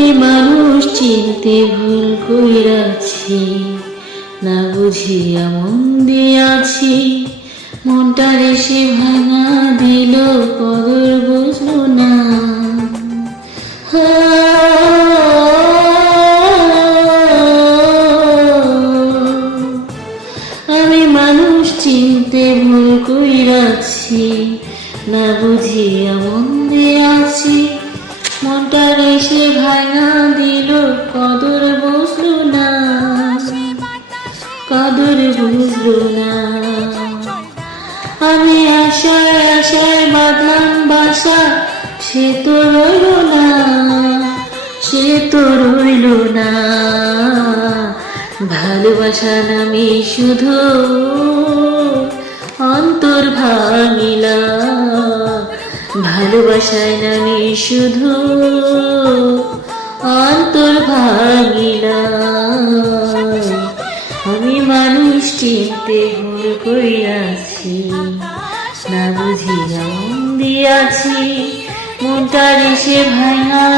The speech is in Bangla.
আমি মানুষ চিনতে ভুল কইরাছি, না বুঝিয়া মন দিয়াছি। মনটা রেসে ভাঙা দিল, কদর বুঝলো না। আমি মানুষ চিনতে ভুল কইরাছি, না বুঝিয়া মন দিয়াছি। মনটা রেসে ভাঙা দিল, কদর বুঝলো না, কদর বুঝলো না। আমি আশায় আশায় বাঁধলাম বাসা, সে তো রইল না, সে তো রইল না। ভালোবাসা নামে শুধু অন্তর ভাঙিলা, ভালোবাসায় নামে শুধু অন্তর ভাঙিলা। আমি মানুষ চিনতে ভুল করিয়াছি, না বুঝিয়া মন দিয়াছি। মনটা রেসে ভাঙা